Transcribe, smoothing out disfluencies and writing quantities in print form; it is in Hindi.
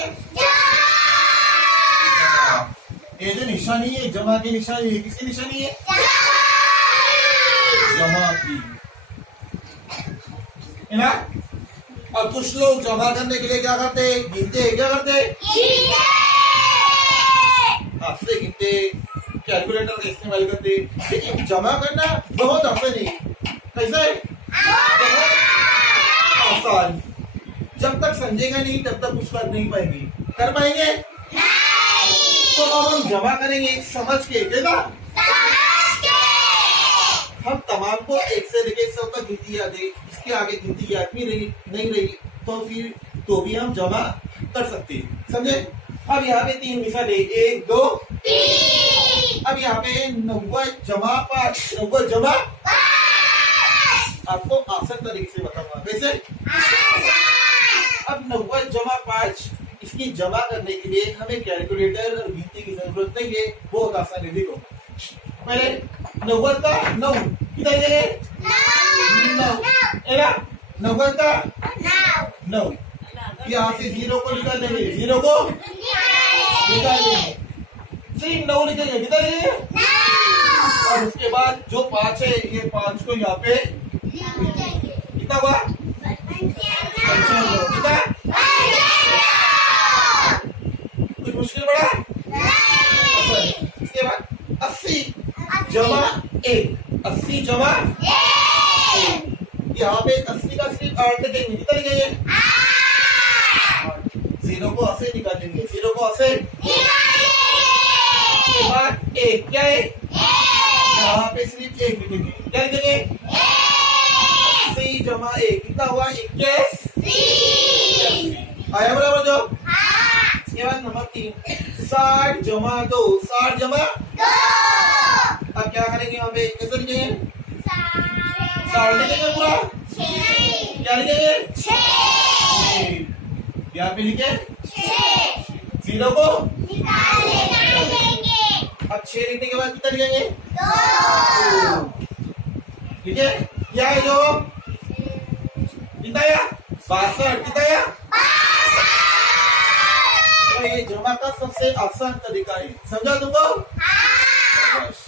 लिखेंगे? ये जो निशानी है जमा की निशानी है, किसकी निशानी है? जमा की, है ना? अब कुछ लोग जमा करने के लिए क्या करते हैं? गिनते हैं। क्या करते हैं? हाथ से गिनते, कैलकुलेटर का इस्तेमाल करते। लेकिन जमा करना बहुत आसान है। कैसे? बहुत आसान। जब तक समझेगा नहीं तब तक कुछ कर नहीं पाएंगे। कर पाएंगे? तो अब हम जमा करेंगे समझ के, देगा? हम तमाम को 1 से लेकर 100 तक गिनती याद है, इसके आगे गिनती याद भी नहीं रही तो फिर तो भी हम जमा कर सकते हैं। समझे? अब यहाँ पे 3 मिसाल है, 1 2 3। अब यहाँ पे 90 जमा 5, 90 जमा 5। आपको आसान तरीके से बताऊंगा। कैसे? अब 90 जमा 5, इसकी जमा करने के लिए हमें कैलकुलेटर और गिनती की जरूरत नहीं है, बहुत आसान है। देखो पहले 90 का 9 कितना लिखेंगे? 9, है ना? 90 का 9। यहाँ से 0 को निकाल देंगे, 0 को निकाल देंगे, सिर्फ 9 लिखेंगे। कितना लिखेंगे? और उसके बाद जो 5 है, ये 5 को यहाँ पे कितना हुआ? 55। कितना? कुछ मुश्किल पड़ा? इसके बाद 80 जमा 1, 80 जमा 1। यहाँ पे 80 का सिर्फ 8 लिखेंगे। कितना लिखेंगे? 0 को ऐसे निकालेंगे, 0 को ऐसे इसके बाद 1 क्या है? यहाँ पे सिर्फ 1 लिखेंगे। क्या लिखेंगे? 80 जमा 1 कितना हुआ? 81। आया बराबर जवाब? इसके बाद नंबर 3 60 जमा 2, 60 जमा 2। अब क्या करेंगे? यहाँ पे कैसे लिखेंगे? 60 लिखेंगे पूरा। क्या लिखेंगे? 6। यहाँ पे लिखे 0 को अब 6 लिखने के बाद कितना लिखेंगे? 2। ठीक है? क्या है जो कितना आया? 62। कितना आया? तो ये जमा का सबसे आसान तरीका है। समझा तुमको?